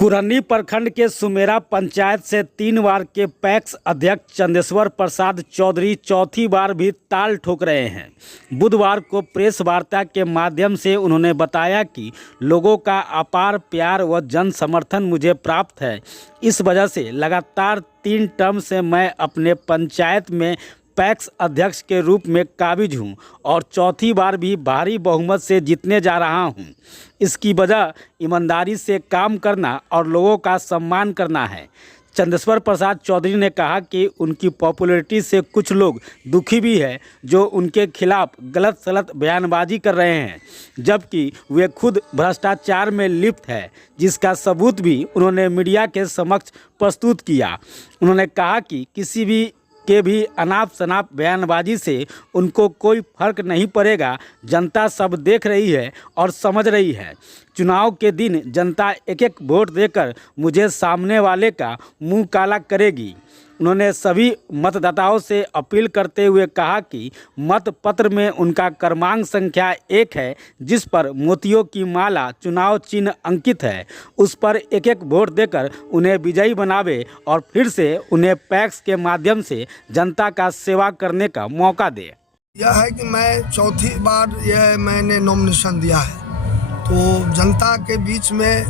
कुरनी प्रखंड के सुमेरा पंचायत से 3 बार के पैक्स अध्यक्ष चंदेश्वर प्रसाद चौधरी चौथी बार भी ताल ठोक रहे हैं। बुधवार को प्रेस वार्ता के माध्यम से उन्होंने बताया कि लोगों का अपार प्यार व जन समर्थन मुझे प्राप्त है। इस वजह से लगातार 3 टर्म से मैं अपने पंचायत में पैक्स अध्यक्ष के रूप में काबिज हूं और चौथी बार भी भारी बहुमत से जीतने जा रहा हूं। इसकी वजह ईमानदारी से काम करना और लोगों का सम्मान करना है। चंदेश्वर प्रसाद चौधरी ने कहा कि उनकी पॉपुलैरिटी से कुछ लोग दुखी भी है जो उनके खिलाफ गलत सलत बयानबाजी कर रहे हैं, जबकि वे खुद भ्रष्टाचार में लिप्त है, जिसका सबूत भी उन्होंने मीडिया के समक्ष प्रस्तुत किया। उन्होंने कहा कि किसी भी अनाप शनाप बयानबाजी से उनको कोई फर्क नहीं पड़ेगा। जनता सब देख रही है और समझ रही है। चुनाव के दिन जनता एक एक वोट देकर मुझे सामने वाले का मुंह काला करेगी। उन्होंने सभी मतदाताओं से अपील करते हुए कहा कि मत पत्र में उनका क्रमांक संख्या 1 है, जिस पर मोतियों की माला चुनाव चिन्ह अंकित है। उस पर एक एक वोट देकर उन्हें विजयी बनावे और फिर से उन्हें पैक्स के माध्यम से जनता का सेवा करने का मौका दे। यह है कि मैं चौथी बार यह मैंने नॉमिनेशन दिया है, तो जनता के बीच में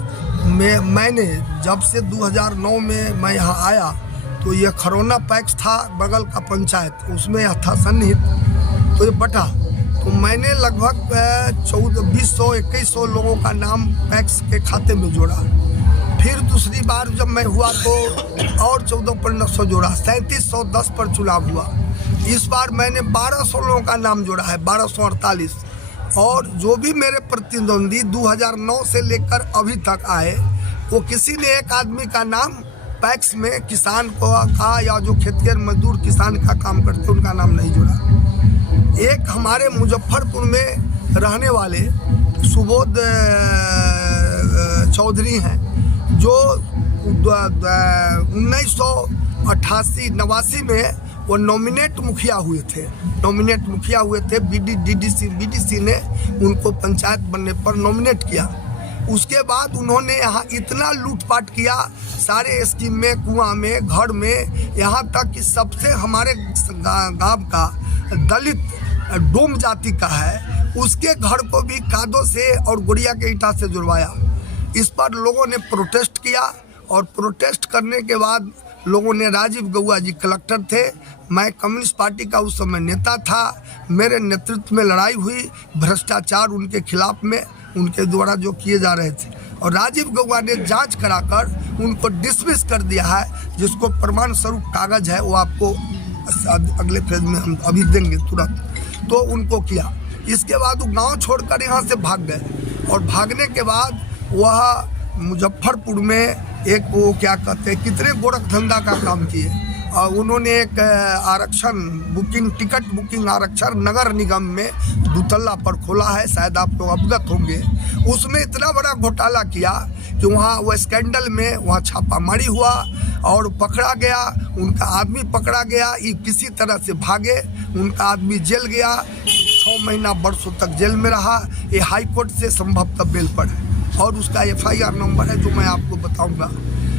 मैंने जब से 2009 में मैं यहाँ आया तो ये खरोना पैक्स था, बगल का पंचायत उसमें था सन्निहित, तो ये बटा, तो मैंने लगभग 2100 लोगों का नाम पैक्स के खाते में जोड़ा। फिर दूसरी बार जब मैं हुआ तो और 1400 जोड़ा, 3710 पर चुनाव हुआ। इस बार मैंने 1200 लोगों का नाम जोड़ा है, 1248। और जो भी मेरे प्रतिद्वंदी 2009 से लेकर अभी तक आए, वो किसी ने एक आदमी का नाम पैक्स में किसान को का या जो खेतिहर मजदूर किसान का काम करते उनका नाम नहीं जुड़ा। एक हमारे मुजफ्फरपुर में रहने वाले सुबोध चौधरी हैं, जो 1988-89 में वो नॉमिनेट मुखिया हुए थे। बीडीसी ने उनको पंचायत बनने पर नॉमिनेट किया। उसके बाद उन्होंने यहाँ इतना लूटपाट किया, सारे स्कीम में, कुआं में, घर में, यहाँ तक कि सबसे हमारे गांव का दलित डोम जाति का है, उसके घर को भी कादो से और गुड़िया के ईंटा से जुड़वाया। इस पर लोगों ने प्रोटेस्ट किया और प्रोटेस्ट करने के बाद लोगों ने, राजीव गौआ जी कलेक्टर थे, मैं कम्युनिस्ट पार्टी का उस समय नेता था, मेरे नेतृत्व में लड़ाई हुई भ्रष्टाचार उनके खिलाफ में, उनके द्वारा जो किए जा रहे थे, और राजीव गौआ ने जांच कराकर उनको डिसमिस कर दिया है, जिसको प्रमाण स्वरूप कागज है, वो आपको अगले फेज में हम अभी देंगे तुरंत। तो उनको किया। इसके बाद वो गांव छोड़कर यहाँ से भाग गए, और भागने के बाद वह मुजफ्फरपुर में एक वो क्या कहते हैं, कितने गोरख धंधा का काम किए। और उन्होंने एक आरक्षण बुकिंग, टिकट बुकिंग आरक्षण नगर निगम में दुतल्ला पर खोला है, शायद आप लोग अवगत होंगे। उसमें इतना बड़ा घोटाला किया कि वहाँ वो स्कैंडल में वहाँ छापामारी हुआ और पकड़ा गया, उनका आदमी पकड़ा गया, ये किसी तरह से भागे, उनका आदमी जेल गया, 6 महीना वर्षों तक जेल में रहा। ये हाई कोर्ट से संभवतः बेल पर है और उसका FIR नंबर है जो मैं आपको बताऊंगा।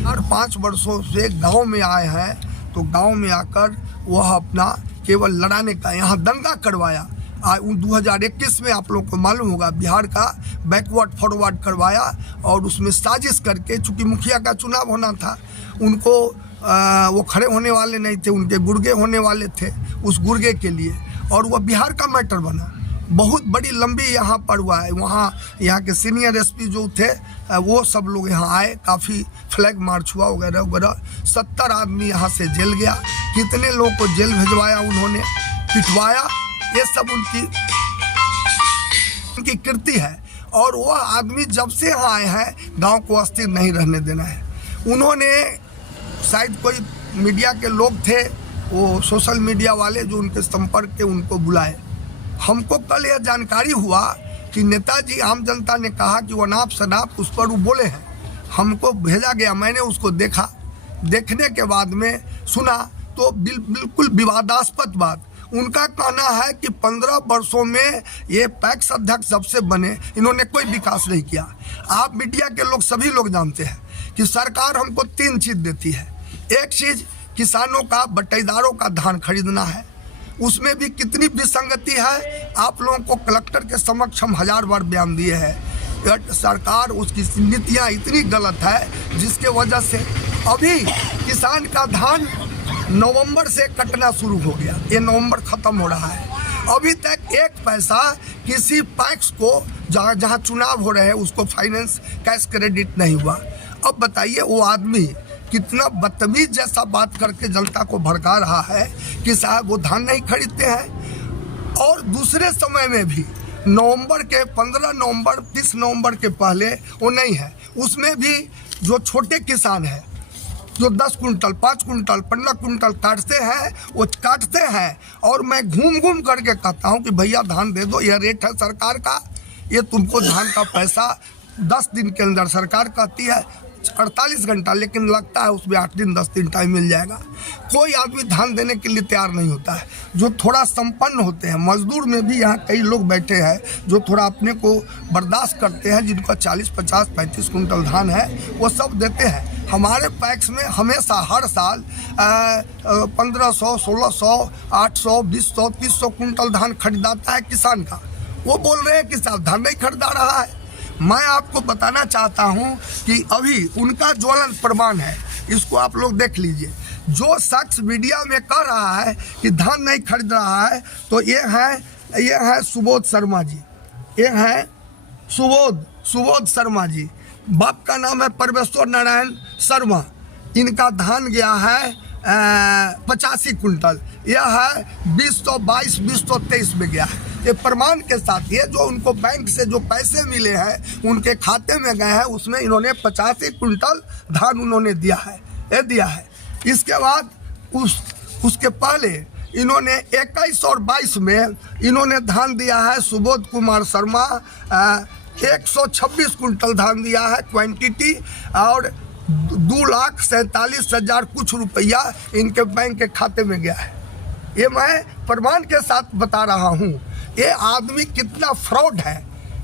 और 5 वर्षों से गांव में आए हैं, तो गांव में आकर वह अपना केवल लड़ाने का यहाँ दंगा करवाया। 2021 में आप लोग को मालूम होगा, बिहार का बैकवर्ड फॉरवर्ड करवाया, और उसमें साजिश करके, चूँकि मुखिया का चुनाव होना था, उनको वो खड़े होने वाले नहीं थे, उनके गुर्गे होने वाले थे, उस गुर्गे के लिए, और वह बिहार का मैटर बना। बहुत बड़ी लंबी यहाँ पर हुआ है। वहाँ यहाँ के सीनियर SP जो थे वो सब लोग यहाँ आए, काफ़ी फ्लैग मार्च हुआ वगैरह वगैरह। 70 आदमी यहाँ से जेल गया, कितने लोगों को जेल भिजवाया उन्होंने, पिटवाया, ये सब उनकी कृति है। और वह आदमी जब से यहाँ आए हैं, गांव को अस्थिर नहीं रहने देना है। उन्होंने, शायद कोई मीडिया के लोग थे, वो सोशल मीडिया वाले जो उनके संपर्क के, उनको बुलाए। हमको कल यह जानकारी हुआ कि नेताजी आम जनता ने कहा कि वो अनाप शनाप उस पर वो बोले हैं। हमको भेजा गया, मैंने उसको देखा, देखने के बाद में सुना तो बिल्कुल विवादास्पद बात। उनका कहना है कि 15 वर्षों में ये पैक्स अध्यक्ष जब से बने, इन्होंने कोई विकास नहीं किया। आप मीडिया के लोग सभी लोग जानते हैं कि सरकार हमको 3 चीज़ देती है। एक चीज़ किसानों का, बटाईदारों का धान खरीदना है, उसमें भी कितनी विसंगति है आप लोगों को कलेक्टर के समक्ष हम 1000 बार बयान दिए हैं। सरकार उसकी नीतियाँ इतनी गलत है जिसके वजह से अभी किसान का धान नवंबर से कटना शुरू हो गया। ये नवंबर ख़त्म हो रहा है, अभी तक 1 पैसा किसी पैक्स को जहाँ जहाँ चुनाव हो रहे हैं उसको फाइनेंस कैश क्रेडिट नहीं हुआ। अब बताइए वो आदमी कितना बदतमीज जैसा बात करके जनता को भड़का रहा है कि साहब वो धान नहीं खरीदते हैं। और दूसरे समय में भी नवंबर के 15 नवंबर 30 नवंबर के पहले वो नहीं है, उसमें भी जो छोटे किसान हैं जो 10 कुंटल 5 कुंटल 15 कुंटल काटते हैं वो काटते हैं। और मैं घूम घूम करके कहता हूँ कि भैया धान दे दो, यह रेट है सरकार का, ये तुमको धान का पैसा 10 दिन के अंदर सरकार कहती है 48 घंटा, लेकिन लगता है उसमें 8 दिन 10 दिन टाइम मिल जाएगा। कोई आदमी धान देने के लिए तैयार नहीं होता है। जो थोड़ा संपन्न होते हैं, मजदूर में भी यहाँ कई लोग बैठे हैं जो थोड़ा अपने को बर्दाश्त करते हैं, जिनका 40 50 35 कुंटल धान है वो सब देते हैं। हमारे पैक्स में हमेशा हर साल 1500 1600 800 2000 300 कुंटल धान खरीदाता है किसान का। वो बोल रहे हैं कि साहब धान नहीं खरीदा रहा है। मैं आपको बताना चाहता हूं कि अभी उनका ज्वलन प्रमाण है, इसको आप लोग देख लीजिए। जो शख्स मीडिया में कह रहा है कि धान नहीं खरीद रहा है, तो ये है सुबोध शर्मा जी, ये है सुबोध शर्मा जी, बाप का नाम है परमेश्वर नारायण शर्मा। इनका धान गया है 85 कुंटल, यह है 2022 2023 में गया है। ये प्रमाण के साथ, ये जो उनको बैंक से जो पैसे मिले हैं उनके खाते में गए हैं, उसमें इन्होंने 85 कुंटल धान उन्होंने दिया है। इसके बाद उसके पहले इन्होंने 21 और 22 में इन्होंने धान दिया है। सुबोध कुमार शर्मा 126 कुंटल धान दिया है क्वांटिटी, और 2,47,000 कुछ रुपया इनके बैंक के खाते में गया है। ये मैं प्रमाण के साथ बता रहा हूँ। ये आदमी कितना फ्रॉड है,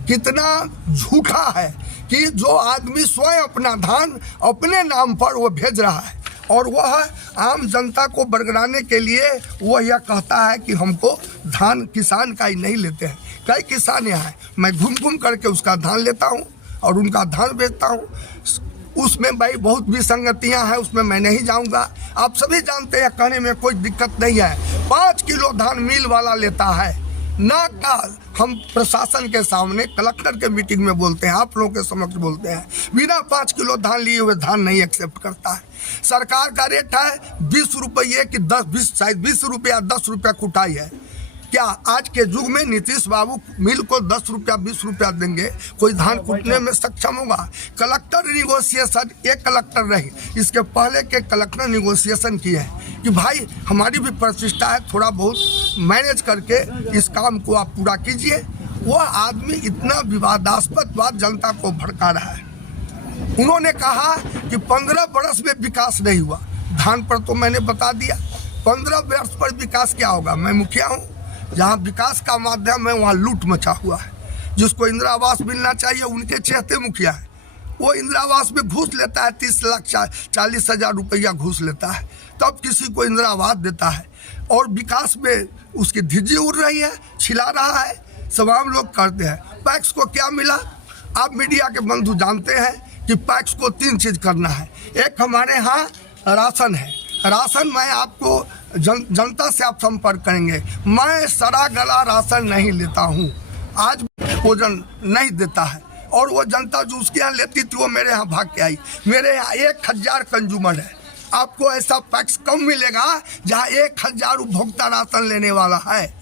कितना झूठा है कि जो आदमी स्वयं अपना धान अपने नाम पर वो भेज रहा है और वह आम जनता को बरगराने के लिए वह यह कहता है कि हमको धान किसान का ही नहीं लेते हैं। कई किसान यहाँ हैं, मैं घूम घूम करके उसका धान लेता हूँ और उनका धान बेचता हूँ। उसमें भाई बहुत विसंगतियाँ हैं, उसमें मैं नहीं जाऊँगा। आप सभी जानते हैं, कहने में कोई दिक्कत नहीं है। 5 किलो धान मिल वाला लेता है ना का हम प्रशासन के सामने कलेक्टर के मीटिंग में बोलते हैं, आप लोगों के समक्ष बोलते हैं, बिना 5 किलो धान लिए हुए धान नहीं एक्सेप्ट करता है। सरकार का रेट है 20 रुपये की 20 रुपया 10 रुपया कुटाई है। क्या आज के युग में नीतीश बाबू मिल को 10 रुपया 20 रुपया देंगे, कोई धान कूटने में सक्षम होगा? कलेक्टर निगोशिएशन, एक कलेक्टर रही, इसके पहले के कलेक्टर निगोशिएशन किए हैं कि भाई हमारी भी प्रतिष्ठा है, थोड़ा बहुत मैनेज करके इस काम को आप पूरा कीजिए। वह आदमी इतना विवादास्पद बात जनता को भड़का रहा है। उन्होंने कहा कि 15 वर्ष में विकास नहीं हुआ। धान पर तो मैंने बता दिया, 15 वर्ष पर विकास क्या होगा? मैं मुखिया हूँ, जहाँ विकास का माध्यम है वहाँ लूट मचा हुआ है। जिसको इंदिरा आवास मिलना चाहिए उनके चहेते मुखिया है, वो इंदिरा आवास में घूस लेता है, 30,40,000 रुपया घूस लेता है, तब किसी को इंदिरा आवास देता है। और विकास में उसकी धिज्जी उड़ रही है, छिला रहा है, तमाम लोग करते हैं। पैक्स को क्या मिला? आप मीडिया के बंधु जानते हैं कि पैक्स को 3 चीज़ करना है। एक हमारे यहाँ राशन है, राशन मैं आपको जनता से आप संपर्क करेंगे, मैं सड़ा गला राशन नहीं लेता हूँ, आज भोजन नहीं देता है। और वो जनता जो उसके यहाँ लेती थी वो मेरे यहाँ भाग के आई। मेरे यहाँ 1000 कंज्यूमर है, आपको ऐसा पैक्स कम मिलेगा जहाँ 1000 उपभोक्ता राशन लेने वाला है।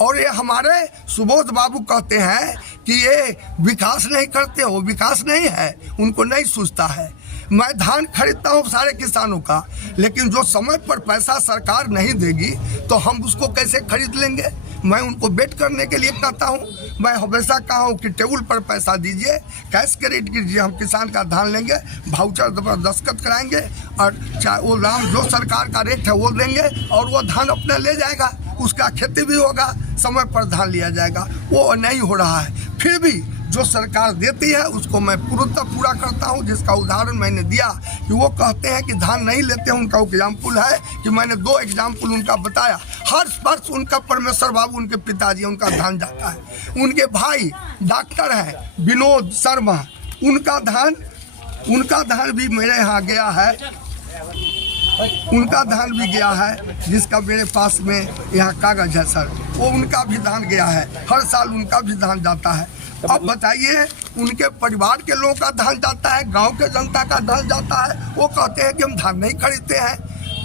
और ये हमारे सुबोध बाबू कहते हैं कि ये विकास नहीं करते, वो विकास नहीं है, उनको नहीं सूझता है। मैं धान खरीदता हूँ सारे किसानों का, लेकिन जो समय पर पैसा सरकार नहीं देगी तो हम उसको कैसे खरीद लेंगे? मैं उनको बेट करने के लिए कहता हूँ। मैं हमेशा कहा हूँ कि टेबल पर पैसा दीजिए, कैश क्रेडिट कीजिए, हम किसान का धान लेंगे, भाउचर दस्तखत कराएंगे और चाहे वो दाम जो सरकार का रेट है वो देंगे और वो धान अपने ले जाएगा, उसका खेती भी होगा, समय पर धान लिया जाएगा। वो नहीं हो रहा है। फिर भी जो सरकार देती है उसको मैं पूर्णतः पूरा करता हूं। जिसका उदाहरण मैंने दिया कि वो कहते हैं कि धान नहीं लेते, उनका एग्जाम्पल है कि मैंने 2 एग्जाम्पल उनका बताया। हर वर्ष उनका परमेश्वर बाबू, उनके पिताजी, उनका धान जाता है। उनके भाई डॉक्टर है विनोद शर्मा, उनका धान भी मेरे यहाँ गया है, उनका धान भी गया है, जिसका मेरे पास में यहाँ कागज है सर, वो उनका भी धान गया है। हर साल उनका भी धान जाता है। अब बताइए, उनके परिवार के लोगों का धान जाता है, गांव के जनता का धान जाता है। वो कहते हैं कि हम धान नहीं खरीदते हैं।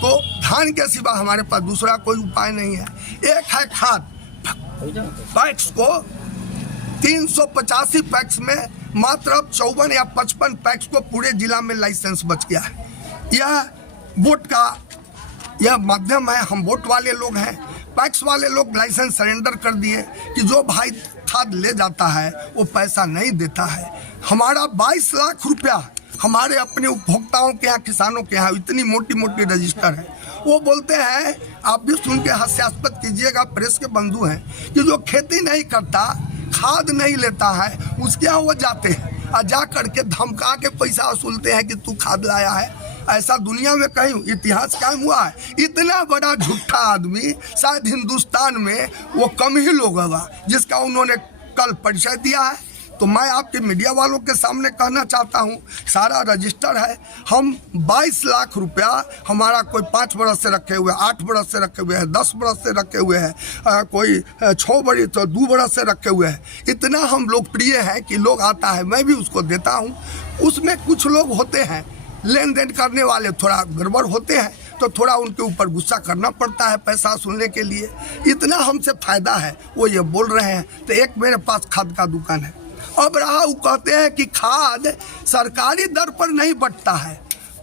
तो धान के सिवा हमारे पास दूसरा कोई उपाय नहीं है। एक है खाद। पैक्स को 385 पैक्स में मात्र अब 54 या 55 पैक्स को पूरे जिला में लाइसेंस बच गया है। यह वोट का यह माध्यम है। हम वोट वाले लोग हैं। पैक्स वाले लोग लाइसेंस सरेंडर कर दिए कि जो भाई खाद ले जाता है वो पैसा नहीं देता है। हमारा 22 लाख रुपया हमारे अपने उपभोक्ताओं के यहाँ, किसानों के यहाँ इतनी मोटी मोटी रजिस्टर है। वो बोलते हैं, आप भी सुन के हास्यास्पद कीजिएगा, प्रेस के बंधु हैं, कि जो खेती नहीं करता, खाद नहीं लेता है, उसके यहाँ वो जाते हैं और जा करके धमका के पैसा वसूलते हैं कि तू खाद लाया है। ऐसा दुनिया में कहीं इतिहास कायम हुआ है? इतना बड़ा झूठा आदमी शायद हिंदुस्तान में वो कम ही लोग होगा जिसका उन्होंने कल परिचय दिया है। तो मैं आपके मीडिया वालों के सामने कहना चाहता हूँ, सारा रजिस्टर है। हम 22 लाख रुपया हमारा कोई 5 बरस से रखे हुए, 8 बरस से रखे हुए हैं, 10 बरस से रखे हुए हैं, कोई 6 बरस तो 2 बरस से रखे हुए हैं। इतना हम लोकप्रिय हैं कि लोग आता है, मैं भी उसको देता हूँ। उसमें कुछ लोग होते हैं लेन देन करने वाले, थोड़ा गड़बड़ होते हैं, तो थोड़ा उनके ऊपर गुस्सा करना पड़ता है पैसा सुनने के लिए। इतना हमसे फायदा है, वो ये बोल रहे हैं। तो एक मेरे पास खाद का दुकान है। अब रहा, वो कहते हैं कि खाद सरकारी दर पर नहीं बंटता है।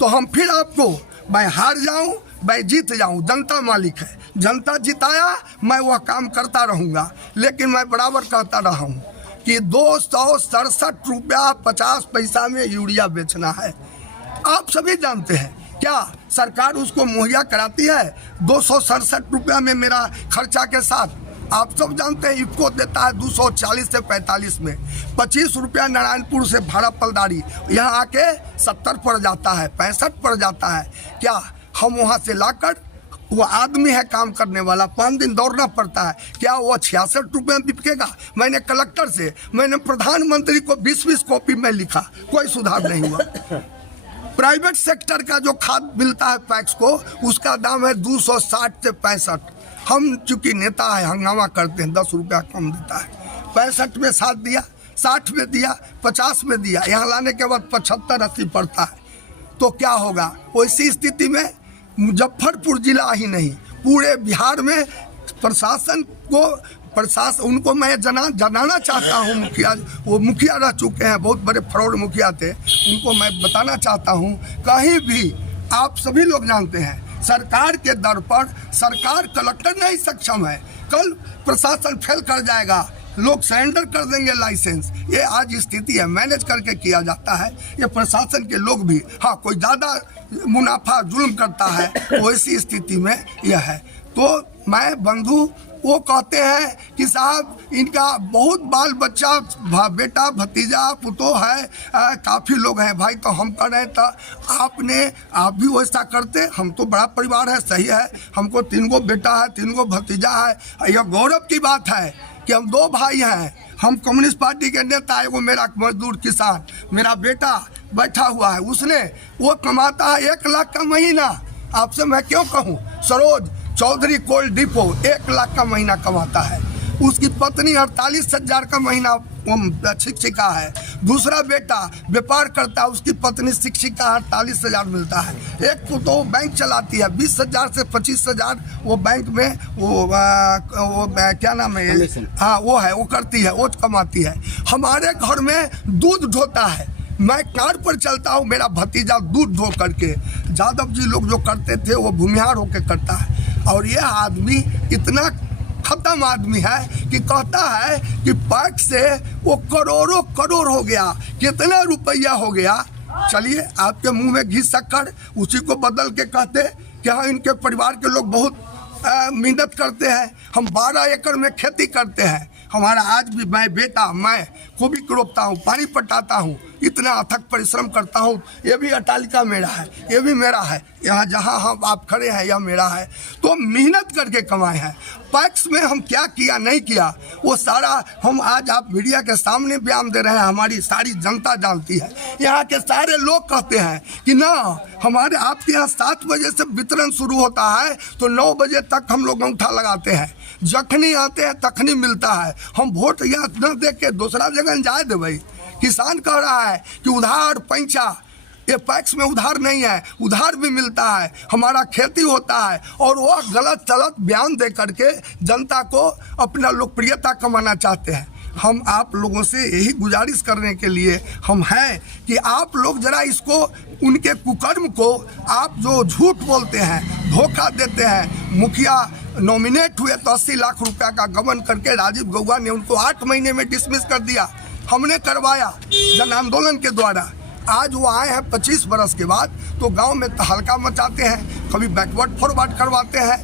तो हम फिर आपको, मैं हार जाऊं, मैं जीत जाऊं, जनता मालिक है। जनता जिताया, मैं वह काम करता रहूँगा। लेकिन मैं बराबर कहता रहा हूँ कि 267 रुपया 50 पैसा में यूरिया बेचना है। आप सभी जानते हैं, क्या सरकार उसको मुहैया कराती है? 267 रुपया में मेरा खर्चा के साथ, आप सब जानते हैं, इफको देता है 240 से 45 में। 25 रुपया नारायणपुर से भाड़ा पलदारी यहाँ आके 70 पड़ जाता है, 65 पड़ जाता है। क्या हम वहाँ से लाकर, वो आदमी है काम करने वाला, 5 दिन दौड़ना पड़ता है, क्या वो 66 रुपये में बिकेगा? मैंने कलेक्टर से, मैंने प्रधानमंत्री को 20-20 कॉपी में लिखा, कोई सुधार नहीं हुआ। प्राइवेट सेक्टर का जो खाद मिलता है पैक्स को, उसका दाम है 260 से 65। हम चूंकि नेता है, हंगामा करते हैं, 10 रुपया कम देता है। 65 में 7 दिया, 60 में दिया, 50 में दिया, यहाँ लाने के बाद 75-80 पड़ता है। तो क्या होगा? वैसी स्थिति में मुजफ्फरपुर जिला ही नहीं, पूरे बिहार में प्रशासन उनको मैं जनाना चाहता हूँ। मुखिया रह चुके हैं, बहुत बड़े फ्रॉड मुखिया थे, उनको मैं बताना चाहता हूँ, कहीं भी आप सभी लोग जानते हैं, सरकार के दर पर सरकार, कलेक्टर नहीं सक्षम है। कल प्रशासन फेल कर जाएगा, लोग सरेंडर कर देंगे लाइसेंस। ये आज स्थिति है, मैनेज करके किया जाता है। ये प्रशासन के लोग भी, हाँ, कोई ज़्यादा मुनाफा जुल्म करता है, वैसी स्थिति में यह है। तो मैं बंधु, वो कहते हैं कि साहब इनका बहुत बाल बच्चा, बेटा भतीजा पुतो है, काफ़ी लोग हैं भाई। तो हम कर रहे हैं, तो आप भी वैसा करते। हम तो बड़ा परिवार है, सही है, हमको 3 गो बेटा है, 3 गो भतीजा है। यह गौरव की बात है कि हम 2 भाई हैं। हम कम्युनिस्ट पार्टी के नेता, एगो मेरा मजदूर किसान, मेरा बेटा बैठा हुआ है, उसने वो कमाता है 1 लाख का महीना। आपसे मैं क्यों कहूँ, सरोज चौधरी कोल्ड डिपो 1 लाख का महीना कमाता है। उसकी पत्नी 48,000 का महीना शिक्षिका है। दूसरा बेटा व्यापार करता है, उसकी पत्नी शिक्षिका 48,000 मिलता है। एक तो बैंक चलाती है, 20,000 से 25,000 वो बैंक में वो क्या नाम है, हाँ वो है, वो करती है, वो कमाती है। हमारे घर में दूध ढोता है, मैं कार पर चलता हूँ, मेरा भतीजा दूध ढो करके, यादव जी लोग जो करते थे वो भूमिहार होकर करता है। और यह आदमी इतना खत्म आदमी है कि कहता है कि पैक से वो करोड़ों करोड़ हो गया, कितना रुपया हो गया। चलिए, आपके मुंह में घी शक्कर, उसी को बदल के कहते कि हाँ इनके परिवार के लोग बहुत मेहनत करते हैं। हम 12 एकड़ में खेती करते हैं, हमारा आज भी मैं बेटा मैं गोभी रोपता हूँ, पानी पटाता हूँ, इतना अथक परिश्रम करता हूँ। ये भी अट्टालिका मेरा है, ये भी मेरा है, यहाँ जहाँ हम आप खड़े हैं यह मेरा है। तो मेहनत करके कमाए हैं। पैक्स में हम क्या किया नहीं किया वो सारा हम आज आप मीडिया के सामने बयान दे रहे हैं। हमारी सारी जनता जानती है, यहाँ के सारे लोग कहते हैं कि ना हमारे आपके यहाँ 7 बजे से वितरण शुरू होता है तो 9 बजे तक हम लोग अंगूठा लगाते हैं, जखनी आते हैं तखनी मिलता है। हम वोट यहाँ न दे के दूसरा जगह जाए दे भाई। किसान कह रहा है कि उधार पैंचा, ये पैक्स में उधार नहीं है, उधार भी मिलता है, हमारा खेती होता है। और वो गलत सलत बयान दे करके जनता को अपना लोकप्रियता कमाना चाहते हैं। हम आप लोगों से यही गुजारिश करने के लिए हम हैं कि आप लोग जरा इसको उनके कुकर्म को आप जो झूठ बोलते हैं, धोखा देते हैं। मुखिया नॉमिनेट हुए तो 80 लाख रुपया का गबन करके राजीव गौबा ने उनको 8 महीने में डिसमिस कर दिया। हमने करवाया जन आंदोलन के द्वारा। आज वो आए हैं 25 बरस के बाद तो गांव में तहलका मचाते हैं, कभी बैकवर्ड फॉरवर्ड करवाते हैं,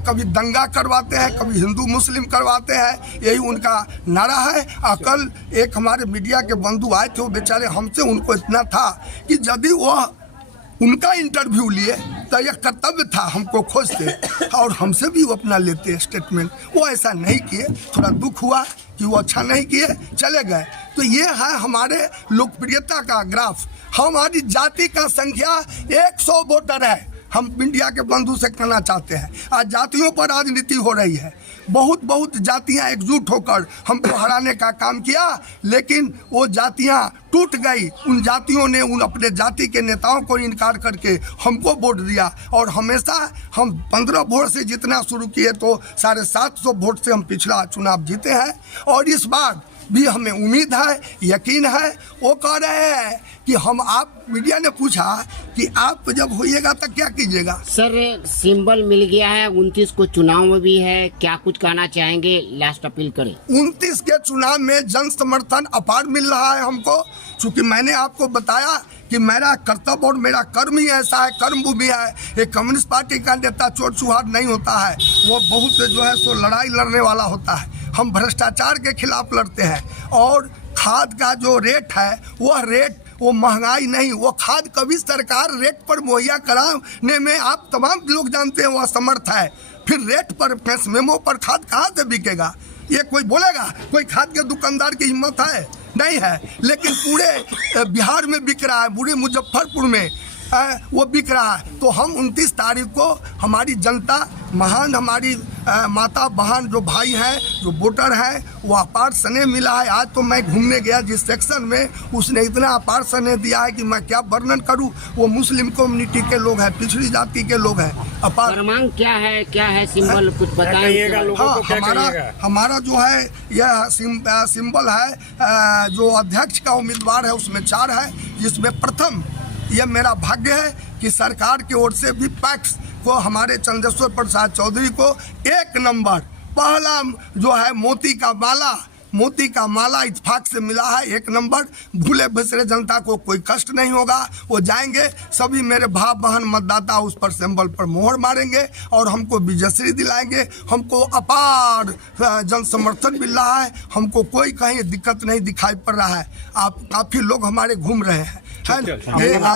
कभी दंगा करवाते हैं, कभी हिंदू मुस्लिम करवाते हैं। यही उनका नारा है। कल एक हमारे मीडिया के बंधु आए थे, वो बेचारे हमसे उनको इतना था कि यदि वह उनका इंटरव्यू लिए तो यह कर्तव्य था हमको खोजते और हमसे भी वो अपना लेते स्टेटमेंट। वो ऐसा नहीं किए, थोड़ा दुख हुआ कि वो अच्छा नहीं किए, चले गए। तो ये है हमारे लोकप्रियता का ग्राफ। हमारी जाति का संख्या 100 वोटर है। हम इंडिया के बंधु से कहना चाहते हैं आज जातियों पर राजनीति हो रही है। बहुत जातियां एकजुट होकर हमको हराने का काम किया, लेकिन वो जातियां टूट गई। उन जातियों ने उन अपने जाति के नेताओं को इनकार करके हमको वोट दिया। और हमेशा हम 15 वोट से जितना शुरू किए तो 750 वोट से हम पिछला चुनाव जीते हैं। और इस बार भी हमें उम्मीद है, यकीन है। वो कह रहे हैं कि हम आप मीडिया ने पूछा कि आप जब होइएगा तो क्या कीजिएगा। सर सिंबल मिल गया है, 29 को चुनाव में भी है, क्या कुछ कहना चाहेंगे? लास्ट अपील करें। 29 के चुनाव में जन समर्थन अपार मिल रहा है हमको। चूँकि मैंने आपको बताया कि मेरा कर्तव्य और मेरा कर्म ही ऐसा है, कर्म भूमि है। एक कम्युनिस्ट पार्टी का नेता चोर चुहार नहीं होता है, वो बहुत जो है सो लड़ाई लड़ने वाला होता है। हम भ्रष्टाचार के खिलाफ लड़ते हैं। और खाद का जो रेट है वह रेट वो महंगाई नहीं, वो खाद कभी सरकार रेट पर मुहैया कराने में आप तमाम लोग जानते हैं वो असमर्थ है। फिर रेट पर फैंस मेमो पर खाद कहाँ से बिकेगा? ये कोई बोलेगा? कोई खाद के दुकानदार की हिम्मत है? नहीं है। लेकिन पूरे बिहार में बिक रहा है, पूरे मुजफ्फरपुर में वो बिक रहा है। तो हम 29 तारीख को हमारी जनता महान, हमारी माता बहन जो भाई हैं, जो वोटर हैं, वो अपार स्नेह मिला है। आज तो मैं घूमने गया जिस सेक्शन में, उसने इतना अपार स्नेह दिया है कि मैं क्या वर्णन करूं। वो मुस्लिम कम्युनिटी के लोग हैं, पिछड़ी जाति के लोग हैं। अपार मांग क्या है सिंबल कुछ बताइएगा लोगों को। हमारा जो है यह सिंबल है जो अध्यक्ष का उम्मीदवार है उसमें 4 है, जिसमें प्रथम यह मेरा भाग्य है कि सरकार की ओर से भी पैक्स को हमारे चंदेश्वर प्रसाद चौधरी को 1 नंबर पहला जो है मोती का माला इत्तेफाक से मिला है 1 नंबर। भूले बिसरे जनता को कोई कष्ट नहीं होगा, वो जाएंगे। सभी मेरे भाई बहन मतदाता उस पर सिंबल पर मोहर मारेंगे और हमको विजयश्री दिलाएंगे। हमको अपार जन समर्थन मिल रहा है, हमको कोई कहीं दिक्कत नहीं दिखाई पड़ रहा है। आप काफ़ी लोग हमारे घूम रहे हैं।